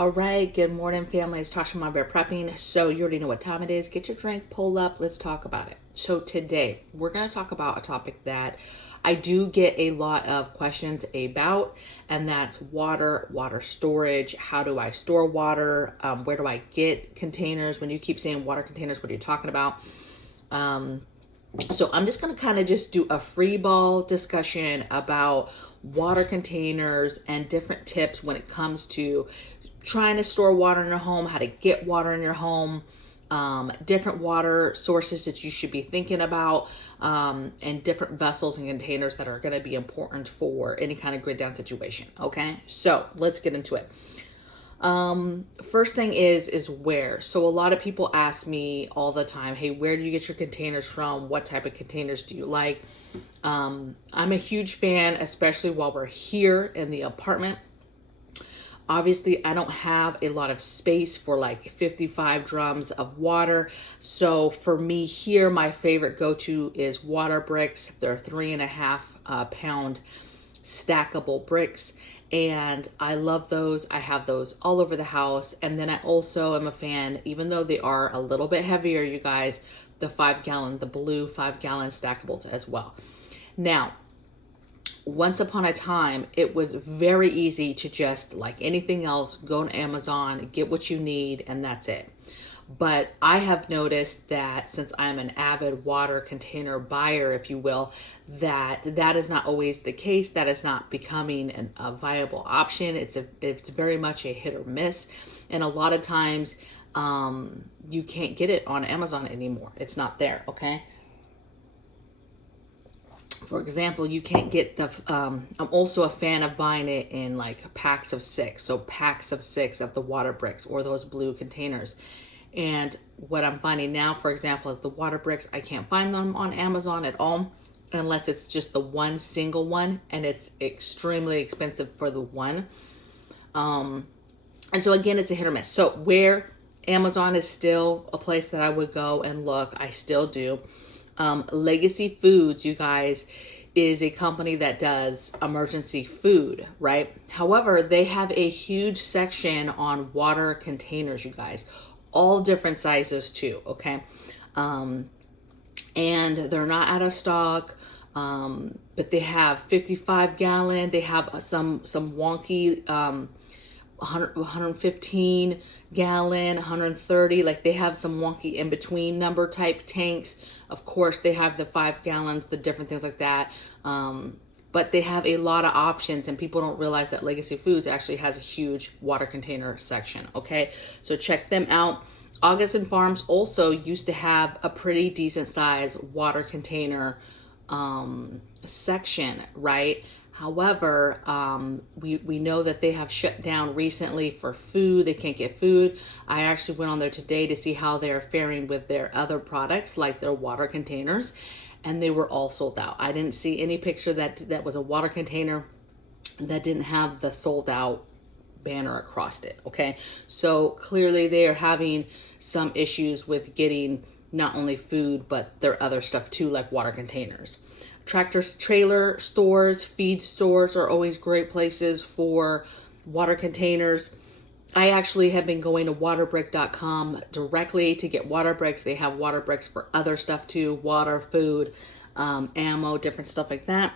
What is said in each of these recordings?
All right, good morning, family. It's Tasha, my bear prepping. So you already know what time it is. Get your drink, pull up. Let's talk about it. So today we're going to talk about a topic that I do get a lot of questions about, and that's water storage. How do I store water? Where do I get containers? When you keep saying water containers, what are you talking about? So I'm just going to kind of just do a free ball discussion about water containers and different tips when it comes to trying to store water in your home, how to get water in your home, different water sources that you should be thinking about, and different vessels and containers that are going to be important for any kind of grid down situation. Okay, so let's get into it. First thing is where. So a lot of people ask me all the time, hey, where do you get your containers from? What type of containers do you like? I'm a huge fan, especially while we're here in the apartment. Obviously, I don't have a lot of space for like 55 drums of water. So for me here, my favorite go-to is water bricks. They're 3.5 pound stackable bricks. And I love those. I have those all over the house. And then I also am a fan, even though they are a little bit heavier, you guys, the the blue 5-gallon stackables as well. Now, once upon a time, it was very easy to just, like anything else, go on Amazon, get what you need, and that's it. But I have noticed that since I'm an avid water container buyer, if you will, that is not always the case. That is not becoming a viable option. It's very much a hit or miss. And a lot of times you can't get it on Amazon anymore. It's not there, okay? For example, you can't get I'm also a fan of buying it in like packs of 6. So packs of 6 of the water bricks or those blue containers. And what I'm finding now, for example, is the water bricks. I can't find them on Amazon at all unless it's just the one single one, and it's extremely expensive for the one. And so again, it's a hit or miss. So where Amazon is still a place that I would go and look, I still do. Legacy Foods, you guys, is a company that does emergency food, right? However, they have a huge section on water containers, you guys, all different sizes too, okay? And they're not out of stock, but they have 55 gallon, they have some wonky 115 gallon, 130, like they have some wonky in between number type tanks. Of course, they have the 5 gallons, the different things like that. But they have a lot of options, and people don't realize that Legacy Foods actually has a huge water container section, okay? So check them out. August Farms also used to have a pretty decent size water container section, right? However, we know that they have shut down recently for food. They can't get food. I actually went on there today to see how they're faring with their other products, like their water containers, and they were all sold out. I didn't see any picture that was a water container that didn't have the sold out banner across it, okay? So clearly they are having some issues with getting not only food, but their other stuff too, like water containers. Trailer stores, feed stores are always great places for water containers. I actually have been going to waterbrick.com directly to get water bricks. They have water bricks for other stuff too, water, food, ammo, different stuff like that.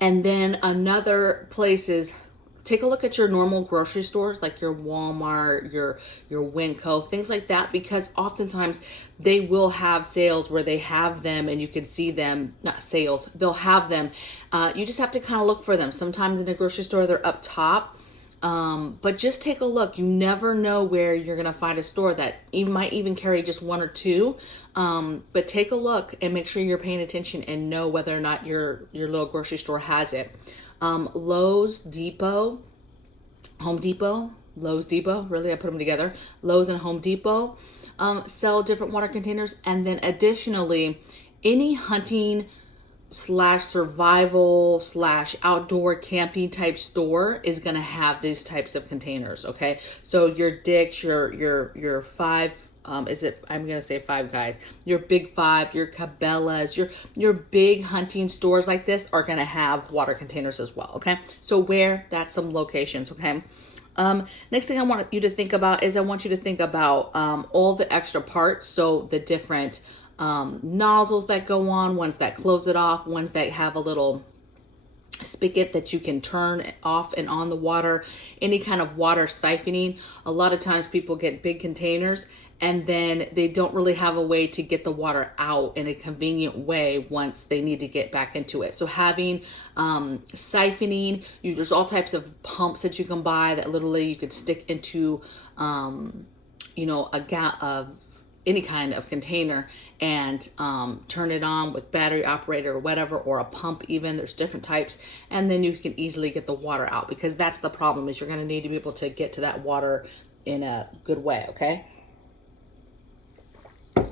And then another place is, take a look at your normal grocery stores, like your Walmart, your Winco, things like that, because oftentimes they will have sales where they have them and you can see them, not sales, they'll have them. You just have to kind of look for them. Sometimes in a grocery store, they're up top, but just take a look. You never know where you're going to find a store that might even carry just 1 or 2. But take a look and make sure you're paying attention and know whether or not your little grocery store has it. Lowe's Depot, Home Depot, Lowe's Depot, really, I put them together. Lowe's and Home Depot sell different water containers. And then additionally, any hunting / survival / outdoor camping type store is going to have these types of containers, okay? So your Dick's, your 5, I'm gonna say 5 Guys, your Big 5, your Cabela's, your big hunting stores like this are gonna have water containers as well, okay? So that's some locations, okay? Next thing I want you to think about is I want you to think about all the extra parts. So the different nozzles that go on, ones that close it off, ones that have a little spigot that you can turn off and on the water, any kind of water siphoning. A lot of times people get big containers and then they don't really have a way to get the water out in a convenient way once they need to get back into it. So having siphoning, there's all types of pumps that you can buy that literally you could stick into any kind of container and turn it on with battery operated or whatever, or a pump even. There's different types, and then you can easily get the water out, because that's the problem, is you're going to need to be able to get to that water in a good way. Okay.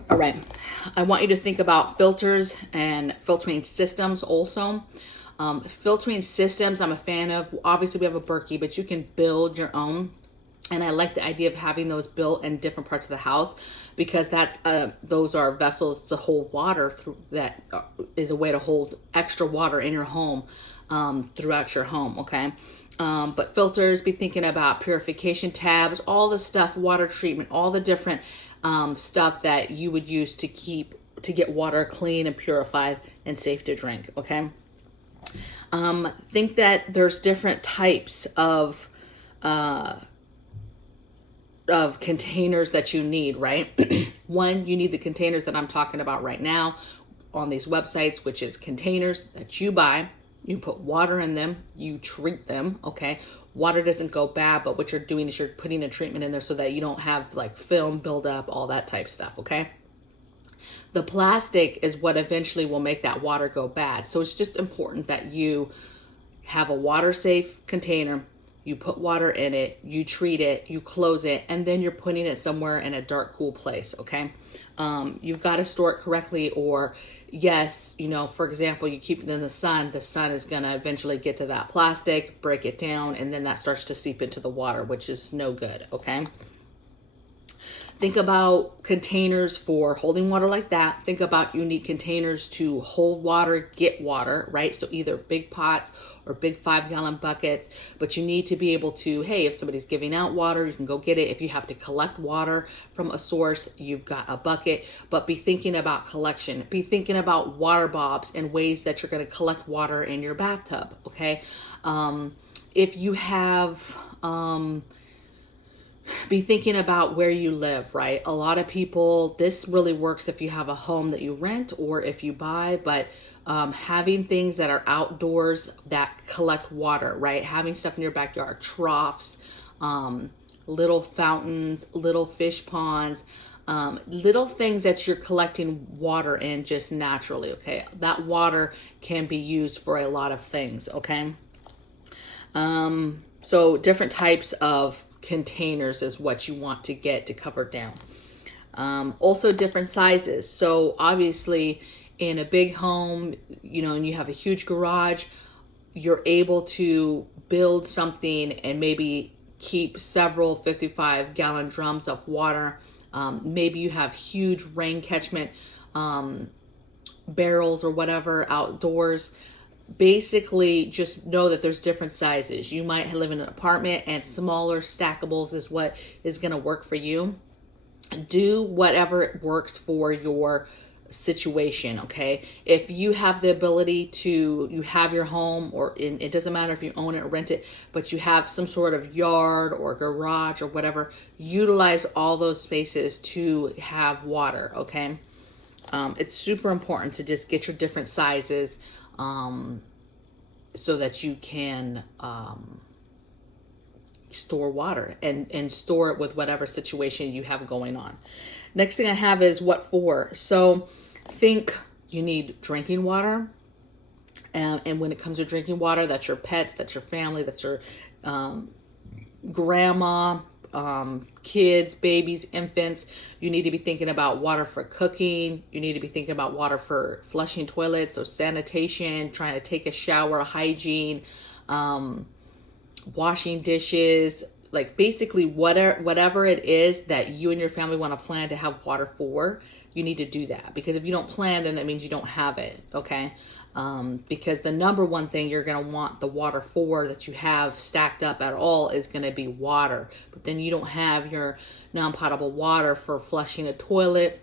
All right. I want you to think about filters and filtering systems also. Filtering systems I'm a fan of. Obviously we have a Berkey, but you can build your own. And I like the idea of having those built in different parts of the house, because those are vessels to hold water through. That is a way to hold extra water in your home throughout your home. Okay. But filters, be thinking about purification tabs, all the stuff, water treatment, all the different stuff that you would use to get water clean and purified and safe to drink. Okay. Think that there's different types of containers that you need, right? One, you need the containers that I'm talking about right now on these websites, which is containers that you buy. You put water in them, you treat them, okay? Water doesn't go bad, but what you're doing is you're putting a treatment in there so that you don't have like film buildup, all that type stuff, okay? The plastic is what eventually will make that water go bad. So it's just important that you have a water safe container. You put water in it, you treat it, you close it, and then you're putting it somewhere in a dark, cool place, okay? You've got to store it correctly, or yes, for example, you keep it in the sun is going to eventually get to that plastic, break it down, and then that starts to seep into the water, which is no good, okay? Think about containers for holding water like that. Think about unique containers to hold water, get water, right? So either big pots or big 5-gallon buckets, but you need to be able to, hey, if somebody's giving out water, you can go get it. If you have to collect water from a source, you've got a bucket, but be thinking about collection. Be thinking about water bobs and ways that you're going to collect water in your bathtub, okay? If you have... be thinking about where you live, right? A lot of people, this really works if you have a home that you rent or if you buy, but having things that are outdoors that collect water, right? Having stuff in your backyard, troughs, little fountains, little fish ponds, little things that you're collecting water in just naturally, okay? That water can be used for a lot of things, okay? So different types of containers is what you want to get to cover down. Also different sizes. So obviously in a big home, and you have a huge garage, you're able to build something and maybe keep several 55-gallon drums of water. Maybe you have huge rain catchment barrels or whatever outdoors. Basically, just know that there's different sizes. You might live in an apartment and smaller stackables is what is going to work for you. Do whatever works for your situation, okay? If you have the ability to, you have your home, or it doesn't matter if you own it or rent it, but you have some sort of yard or garage or whatever, utilize all those spaces to have water, okay? It's super important to just get your different sizes so that you can store water and store it with whatever situation you have going on. Next thing I have is what for. So think you need drinking water. And when it comes to drinking water, that's your pets, that's your family, that's your grandma, kids, babies, infants. You need to be thinking about water for cooking. You need to be thinking about water for flushing toilets, so sanitation, trying to take a shower, hygiene, washing dishes, like basically whatever it is that you and your family want to plan to have water for, you need to do that, because if you don't plan, then that means you don't have it. Okay. Because the number one thing you're going to want the water for that you have stacked up at all is going to be water. But then you don't have your non-potable water for flushing a toilet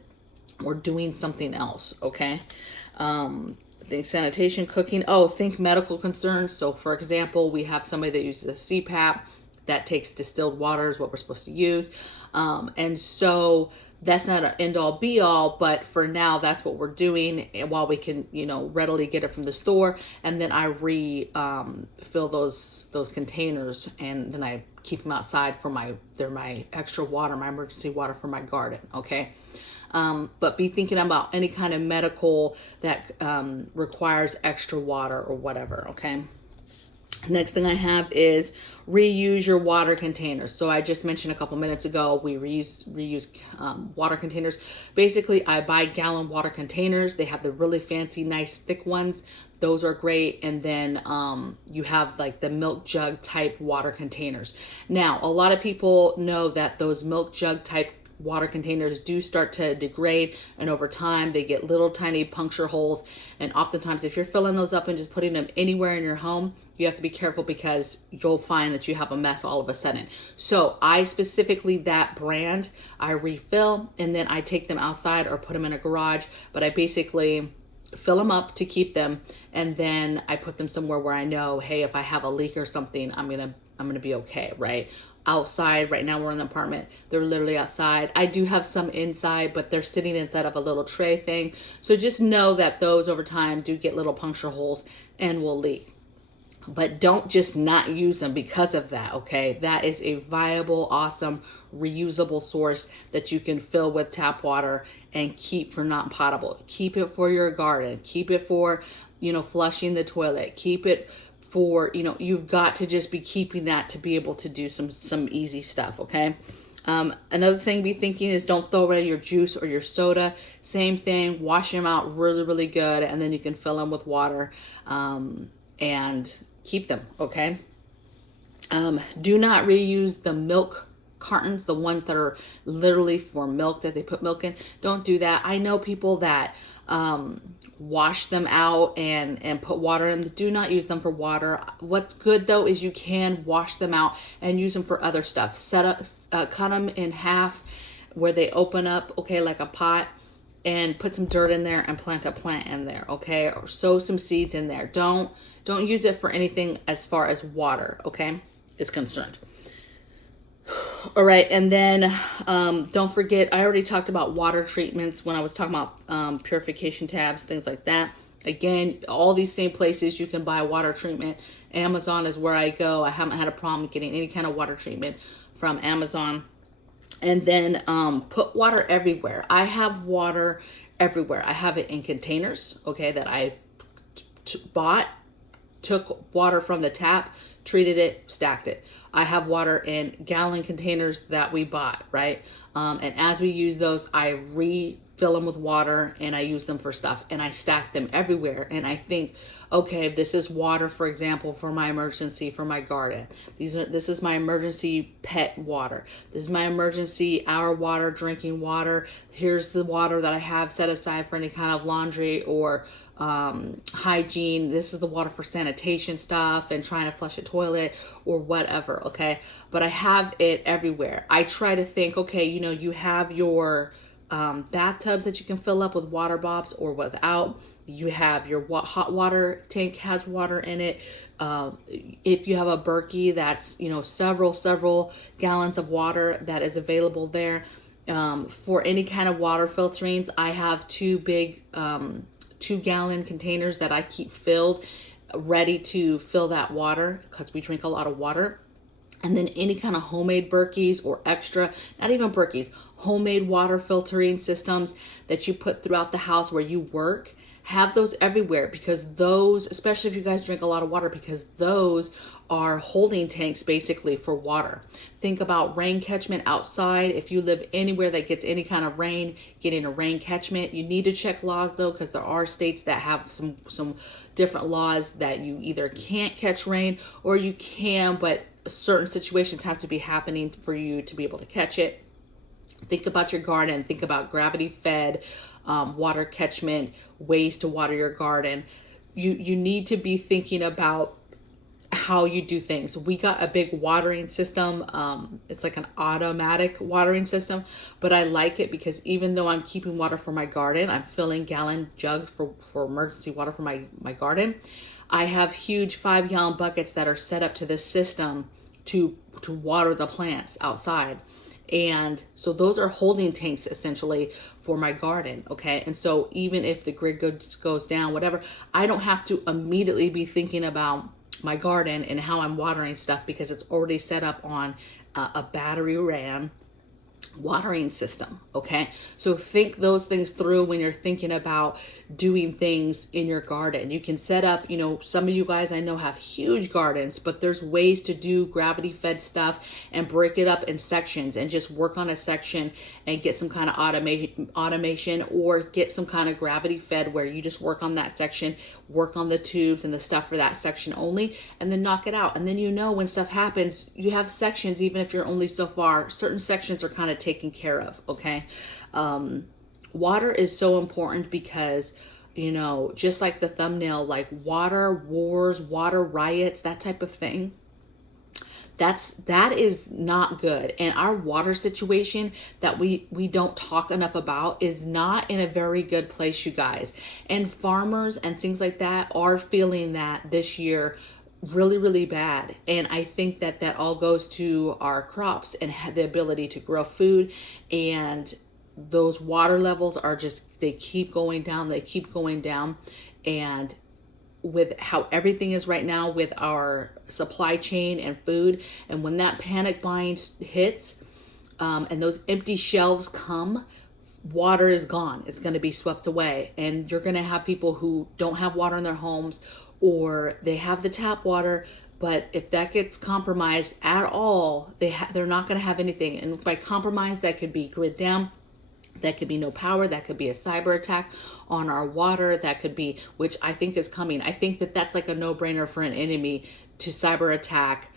or doing something else. Okay. Think sanitation, cooking. Oh, think medical concerns. So for example, we have somebody that uses a CPAP that takes distilled water is what we're supposed to use. And so that's not an end all be all, but for now, that's what we're doing. And while we can, readily get it from the store, and then I fill those containers, and then I keep them outside for they're my extra water, my emergency water for my garden. Okay. But be thinking about any kind of medical that requires extra water or whatever. Okay. Next thing I have is reuse your water containers. So I just mentioned a couple minutes ago, we reuse water containers. Basically, I buy gallon water containers. They have the really fancy, nice, thick ones. Those are great. And then you have like the milk jug type water containers. Now, a lot of people know that those milk jug type water containers do start to degrade, and over time they get little tiny puncture holes, and oftentimes if you're filling those up and just putting them anywhere in your home, you have to be careful, because you'll find that you have a mess all of a sudden. So I specifically, that brand, I refill, and then I take them outside or put them in a garage, but I basically fill them up to keep them, and then I put them somewhere where I know, hey, if I have a leak or something, I'm gonna be okay, right? Outside right now, we're in an apartment, they're literally outside. I do have some inside, but they're sitting inside of a little tray thing. So just know that those over time do get little puncture holes and will leak. But don't just not use them because of that. Okay, that is a viable, awesome, reusable source that you can fill with tap water and keep for not potable. Keep it for your garden, keep it for flushing the toilet, keep it for, you've got to just be keeping that to be able to do some easy stuff. Okay. Another thing be thinking is, don't throw away your juice or your soda. Same thing, wash them out really, really good, and then you can fill them with water and keep them. Okay. Do not reuse the milk cartons, the ones that are literally for milk that they put milk in. Don't do that. I know people that wash them out and put water in. Do not use them for water. What's good though is you can wash them out and use them for other stuff. Cut them in half where they open up, okay, like a pot, and put some dirt in there and plant a plant in there, okay, or sow some seeds in there. Don't use it for anything as far as water, okay, is concerned. All right, and then don't forget, I already talked about water treatments when I was talking about purification tabs, things like that. Again, all these same places you can buy water treatment. Amazon is where I go. I haven't had a problem getting any kind of water treatment from Amazon. And then put water everywhere. I have water everywhere. I have it in containers, okay, that I bought, took water from the tap, treated it, stacked it. I have water in gallon containers that we bought, right? And as we use those, I refill them with water and I use them for stuff, and I stack them everywhere. And I think, okay, this is water, for example, for my emergency, for my garden. This is my emergency pet water. This is my emergency our water, drinking water. Here's the water that I have set aside for any kind of laundry or hygiene. This is the water for sanitation stuff and trying to flush a toilet or whatever, okay? But I have it everywhere. I try to think, okay, you have your bathtubs that you can fill up with water bombs or without. You have your hot water tank has water in it. If you have a Berkey, that's several gallons of water that is available there. For any kind of water filterings, I have two big 2-gallon containers that I keep filled, ready to fill that water, because we drink a lot of water. And then any kind of homemade Berkeys or extra, not even Berkeys, homemade water filtering systems that you put throughout the house where you work, have those everywhere, because those, especially if you guys drink a lot of water, because those are holding tanks basically for water. Think about rain catchment outside. If you live anywhere that gets any kind of rain, getting a rain catchment, you need to check laws though, because there are states that have some different laws that you either can't catch rain or you can, but certain situations have to be happening for you to be able to catch it. Think about your garden. Think about gravity fed water catchment, ways to water your garden. You need to be thinking about how you do things. We got a big watering system. It's like an automatic watering system, but I like it because even though I'm keeping water for my garden, I'm filling gallon jugs for emergency water for my garden. I have huge 5-gallon buckets that are set up to this system to water the plants outside. And so those are holding tanks essentially for my garden. Okay. And so even if the grid goes down, whatever, I don't have to immediately be thinking about my garden and how I'm watering stuff because it's already set up on a battery ran watering system. Okay. So think those things through when you're thinking about doing things in your garden. You can set up, some of you guys I know have huge gardens, but there's ways to do gravity fed stuff and break it up in sections and just work on a section and get some kind of automation or get some kind of gravity fed where you just work on that section, work on the tubes and the stuff for that section only, and then knock it out. And then when stuff happens, you have sections, even if you're only so far, certain sections are kind of taken care of. Okay. Water is so important because, just like the thumbnail, like water wars, water riots, that type of thing. That is not good. And our water situation that we don't talk enough about is not in a very good place, you guys. And farmers and things like that are feeling that this year really, really bad. And I think that all goes to our crops and the ability to grow food. And those water levels are they keep going down. And with how everything is right now with our supply chain and food, and when that panic buying hits and those empty shelves come, water is gone. It's going to be swept away, and you're going to have people who don't have water in their homes, or they have the tap water, but if that gets compromised at all, they're not going to have anything. And by compromise, that could be grid down, that could be no power, that could be a cyber attack on our water, that could be, which I think is coming. I think that's like a no-brainer for an enemy to cyber attack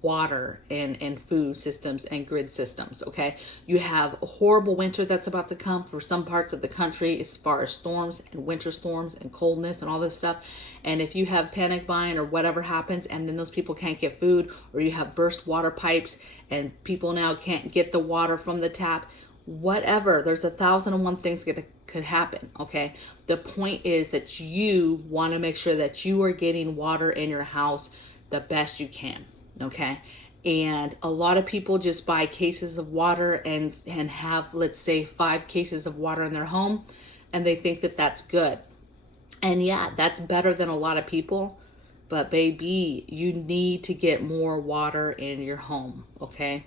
water and food systems and grid systems. Okay. You have a horrible winter that's about to come for some parts of the country as far as storms and winter storms and coldness and all this stuff. And if you have panic buying or whatever happens, and then those people can't get food, or you have burst water pipes and people now can't get the water from the tap, whatever, there's 1,001 things that could happen. Okay. The point is that you want to make sure that you are getting water in your house the best you can. Okay. And a lot of people just buy cases of water and have, let's say, 5 cases of water in their home, and they think that that's good. And yeah, that's better than a lot of people, but baby, you need to get more water in your home. Okay.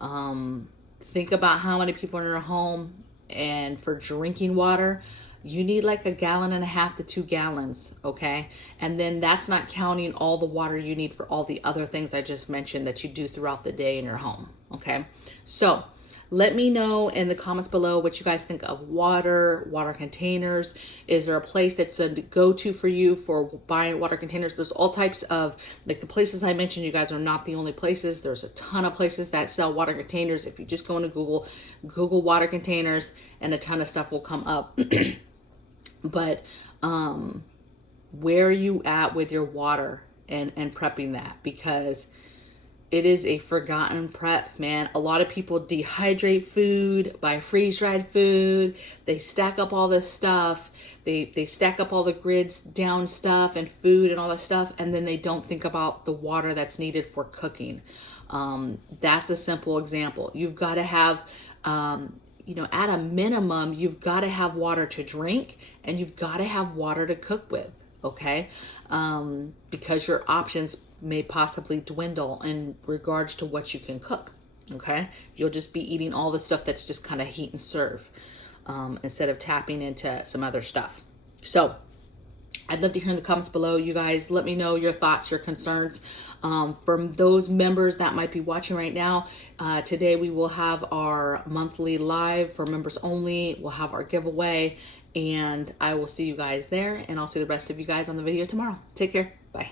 Think about how many people are in your home, and for drinking water, you need like 1.5 gallons to 2 gallons. Okay. And then that's not counting all the water you need for all the other things I just mentioned that you do throughout the day in your home. Okay. So let me know in the comments below what you guys think of water containers. Is there a place that's a go-to for you for buying water containers? There's all types of, like the places I mentioned, you guys are not the only places. There's a ton of places that sell water containers. If you just go into Google water containers, and a ton of stuff will come up. But where are you at with your water and prepping that? Because it is a forgotten prep, man. A lot of people dehydrate food, buy freeze-dried food. They stack up all this stuff. They stack up all the grids down stuff and food and all that stuff, and then they don't think about the water that's needed for cooking. That's a simple example. You've got to have at a minimum, you've got to have water to drink, and you've got to have water to cook with. Okay. Because your options may possibly dwindle in regards to what you can cook. Okay. You'll just be eating all the stuff that's just kind of heat and serve, instead of tapping into some other stuff. So I'd love to hear in the comments below. You guys, let me know your thoughts, your concerns. From those members that might be watching right now, today we will have our monthly live for members only. We'll have our giveaway, and I will see you guys there, and I'll see the rest of you guys on the video tomorrow. Take care. Bye.